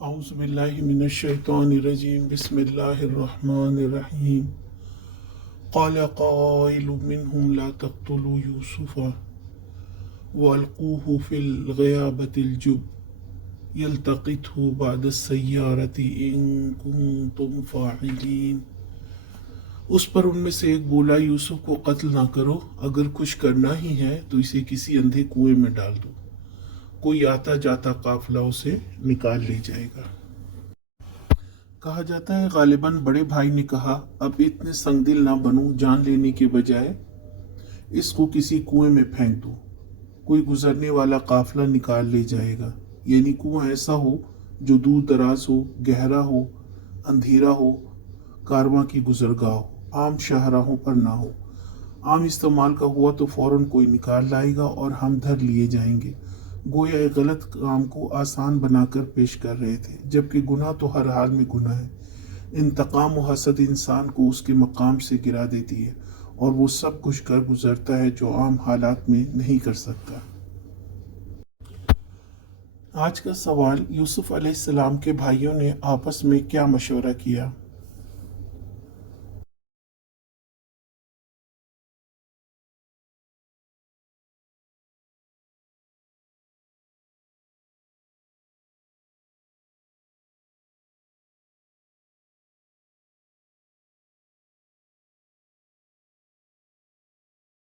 اعوذ باللہ من الشیطان الرجیم بسم اللہ الرحمن الرحیم قال قائل منهم لا تقتلوا يوسف والقوه في الغيابة الجب يلتقطه بعد السيارة ان كنتم فاعلين۔ اس پر ان میں سے ایک بولا، یوسف کو قتل نہ کرو، اگر کچھ کرنا ہی ہے تو اسے کسی اندھے کنویں میں ڈال دو، کوئی آتا جاتا قافلہ اسے نکال لے جائے گا۔ کہا جاتا ہے غالباً بڑے بھائی نے کہا، اب اتنے سنگ دل نہ بنو، جان لینے کے بجائے اس کو کسی کنویں میں پھینک دو، کوئی گزرنے والا قافلہ نکال لے جائے گا۔ یعنی کنواں ایسا ہو جو دور دراز ہو، گہرا ہو، اندھیرا ہو، کارواں کی گزرگاہ ہو، عام شاہراہوں پر نہ ہو۔ عام استعمال کا ہوا تو فوراً کوئی نکال لائے گا اور ہم دھر لیے جائیں گے۔ گویا ایک غلط کام کو آسان بنا کر پیش کر رہے تھے، جبکہ گناہ تو ہر حال میں گناہ ہے۔ انتقام و حسد انسان کو اس کے مقام سے گرا دیتی ہے اور وہ سب کچھ کر گزرتا ہے جو عام حالات میں نہیں کر سکتا۔ آج کا سوال، یوسف علیہ السلام کے بھائیوں نے آپس میں کیا مشورہ کیا؟